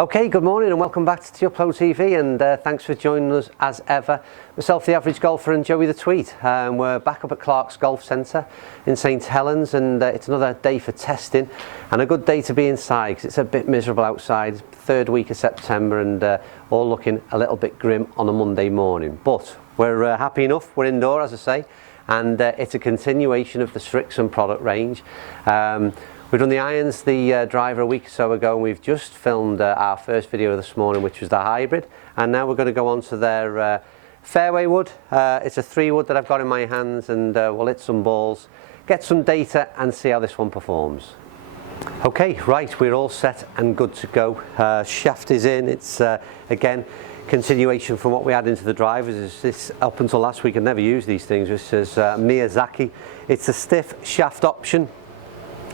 Okay, good morning and welcome back to Upload TV, and thanks for joining us as ever. Myself, the Average Golfer, and Joey the Tweed. We're back up at Clark's Golf Centre in St Helens, and it's another day for testing and a good day to be inside because it's a bit miserable outside. Third week of September and all looking a little bit grim on a Monday morning. But we're happy enough, we're indoor as I say, and it's a continuation of the Srixon product range. We've done the irons, the driver a week or so ago, and we've just filmed our first video this morning, which was the hybrid, and now we're going to go on to their fairway wood. It's a 3 wood that I've got in my hands, and we'll hit some balls, get some data and see how this one performs. Okay, right, we're all set and good to go. Shaft is in. It's again continuation from what we had into the drivers. This up until last week I'd never used these things. This is Miyazaki. It's a stiff shaft option.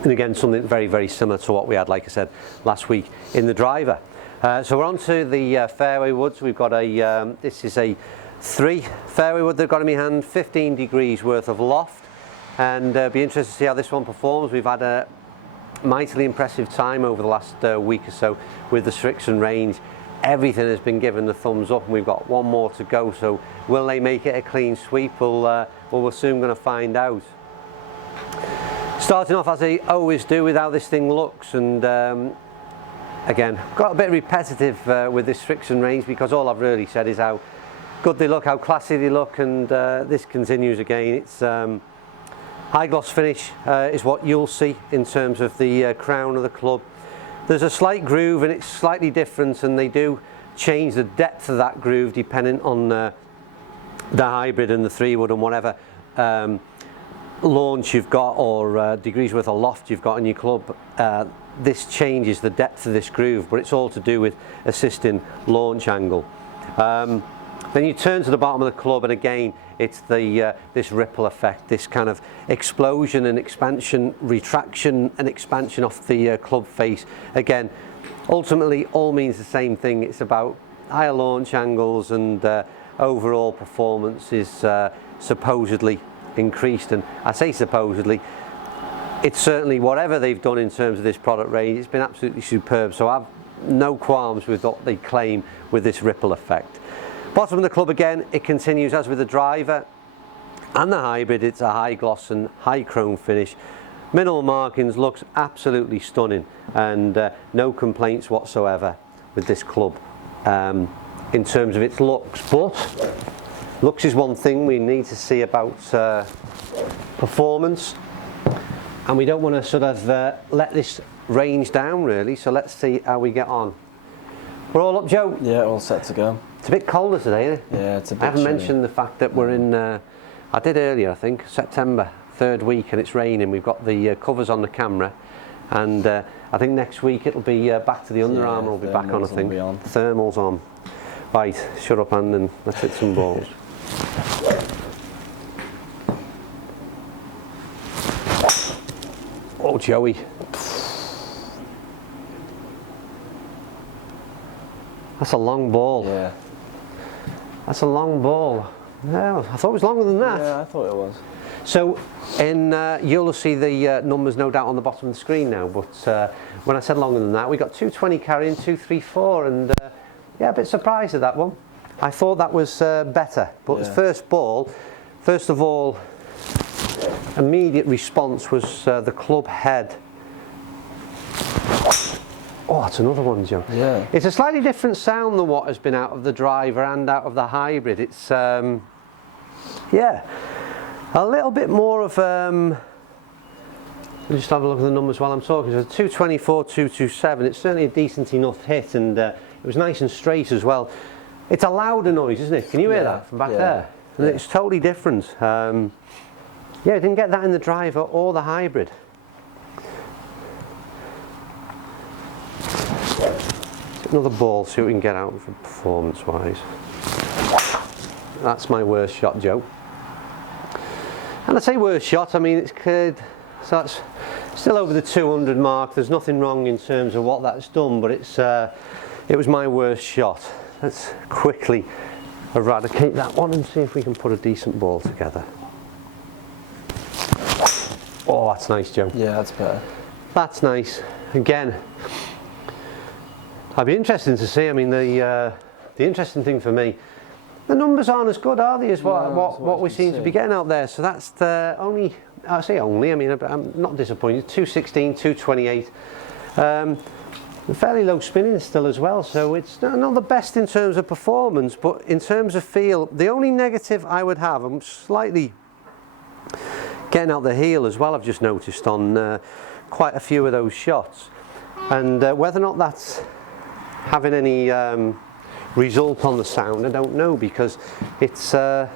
And again, something very, very similar to what we had, like I said, last week in the driver. So we're on to the fairway woods. We've got a, this is a 3 fairway wood that I've got in my hand, 15 degrees worth of loft. And be interested to see how this one performs. We've had a mightily impressive time over the last week or so with the Srixon range. Everything has been given the thumbs up, and we've got one more to go. So will they make it a clean sweep? Well, we're soon going to find out. Starting off as I always do with how this thing looks, and again got a bit repetitive with this Srixon range because all I've really said is how good they look, how classy they look, and this continues again. It's high gloss finish is what you'll see in terms of the crown of the club. There's a slight groove and it's slightly different, and they do change the depth of that groove depending on the hybrid and the 3 wood and whatever launch you've got, or degrees worth of loft you've got in your club. This changes the depth of this groove, but it's all to do with assisting launch angle. Then you turn to the bottom of the club, and again it's the this ripple effect, this kind of explosion and expansion, retraction and expansion off the club face. Again, ultimately all means the same thing. It's about higher launch angles, and overall performance is supposedly increased. And I say supposedly, it's certainly, whatever they've done in terms of this product range, it's been absolutely superb. So I've no qualms with what they claim with this ripple effect. Bottom of the club again, it continues as with the driver and the hybrid. It's a high gloss and high chrome finish. Minimal markings, looks absolutely stunning, and no complaints whatsoever with this club in terms of its looks. But looks is one thing. We need to see about performance, and we don't want to sort of let this range down really. So let's see how we get on. We're all up, Joe? Yeah, all set to go. It's a bit colder today, isn't it? Yeah, it's a bit I haven't chilly. mentioned the fact that we're in, I did earlier I think, September, 3rd week, and it's raining. We've got the covers on the camera, and I think next week it'll be back to the Under Armour will be back on, I think. Thermals on. Right, shut up and then let's hit some balls. Oh, Joey. That's a long ball. Yeah. That's a long ball. No, I thought it was longer than that. Yeah, I thought it was. So, you'll see the numbers no doubt on the bottom of the screen now, but when I said longer than that, we got 220 carrying, 234, and yeah, a bit surprised at that one. I thought that was better, but the first ball, first of all, immediate response was the club head. Oh, that's another one, Joe. Yeah. It's a slightly different sound than what has been out of the driver and out of the hybrid. It's, yeah, a little bit more of, just have a look at the numbers while I'm talking. So 224, 227, it's certainly a decent enough hit, and it was nice and straight as well. It's a louder noise, isn't it? Can you hear that from back there? And it's totally different. Yeah, I didn't get that in the driver or the hybrid. Another ball, see what we can get out of it performance-wise. That's my worst shot, Joe. And I say worst shot, I mean it's cleared, so that's still over the 200 mark. There's nothing wrong in terms of what that's done, but it's it was my worst shot. Let's quickly eradicate that one and see if we can put a decent ball together. Oh, that's nice, Joe. Yeah, that's better. That's nice. Again, I'd be interested to see. I mean, the interesting thing for me, the numbers aren't as good, are they, as what we seem to be getting out there. So that's the only, I say only, I mean, I'm not disappointed. 216, 228. Fairly low spinning still as well, so it's not the best in terms of performance, but in terms of feel, the only negative I would have, I'm slightly getting out the heel as well, I've just noticed on quite a few of those shots. And whether or not that's having any result on the sound, I don't know, because it's oh,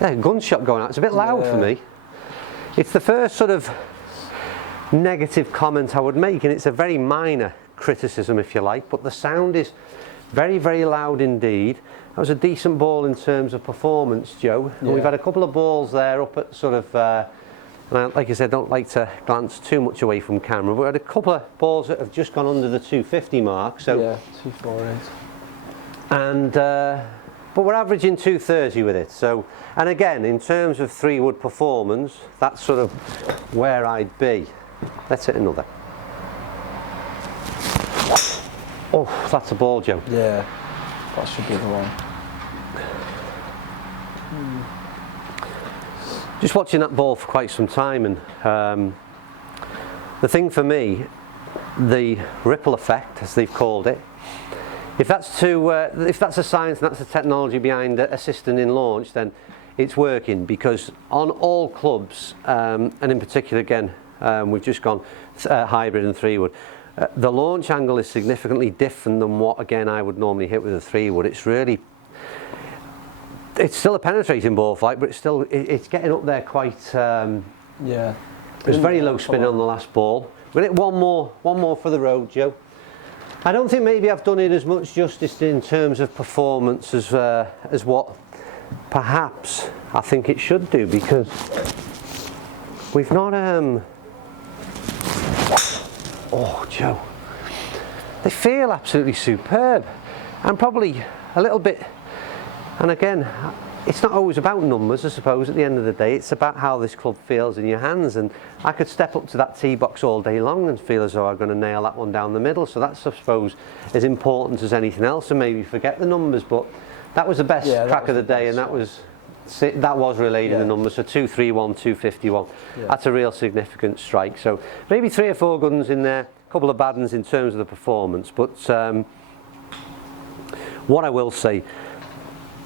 yeah, gunshot going out. It's a bit loud for me. It's the first sort of negative comment I would make, and it's a very minor criticism, if you like, but the sound is very, very loud indeed. That was a decent ball in terms of performance, Joe. And we've had a couple of balls there up at sort of and like I said, I don't like to glance too much away from camera, but we had a couple of balls that have just gone under the 250 mark. So yeah, 248. And but we're averaging 230 with it. So, and again, in terms of 3-wood performance, that's sort of where I'd be. Let's hit another. Oh, that's a ball, Joe. Yeah, that should be the one. Just watching that ball for quite some time, and the thing for me, the ripple effect, as they've called it, if that's a science and that's a technology behind assisting in launch, then it's working, because on all clubs, and in particular again, we've just gone hybrid and 3-wood. The launch angle is significantly different than what, again, I would normally hit with a 3-wood. It's still a penetrating ball flight, but it's getting up there quite. Yeah. There's very low spin on the last ball. We'll hit one more for the road, Joe. I don't think maybe I've done it as much justice in terms of performance as what perhaps I think it should do, because we've not. Oh, Joe, they feel absolutely superb, and probably a little bit. And again, it's not always about numbers, I suppose. At the end of the day, it's about how this club feels in your hands. And I could step up to that tee box all day long and feel as though I'm going to nail that one down the middle. So that's, I suppose, as important as anything else. And maybe forget the numbers, but that was the best crack of the day, and that was related the numbers. So 231, 251. Yeah. That's a real significant strike. So maybe 3 or 4 good ones in there, a couple of bad ones in terms of the performance. But what I will say,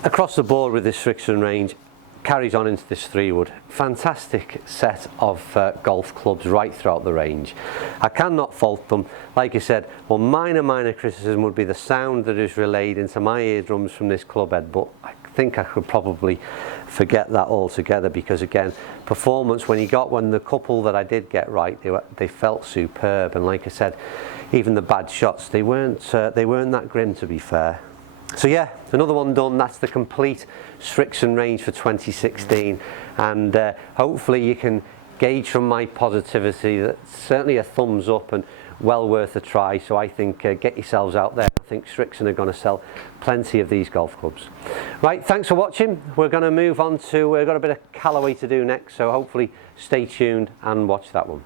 across the board with this Srixon range, carries on into this 3-wood. Fantastic set of golf clubs right throughout the range. I cannot fault them. Like I said, one minor criticism would be the sound that is relayed into my eardrums from this club head, but I think I could probably forget that altogether, because again, performance, when the couple that I did get right, they felt superb. And like I said, even the bad shots, they weren't that grim, to be fair. So yeah, another one done. That's the complete Srixon range for 2016, and hopefully you can gauge from my positivity that certainly a thumbs up and well worth a try. So I think get yourselves out there. I think Srixon are going to sell plenty of these golf clubs. Right, thanks for watching. We're going to move on to, we've got a bit of Callaway to do next, so hopefully stay tuned and watch that one.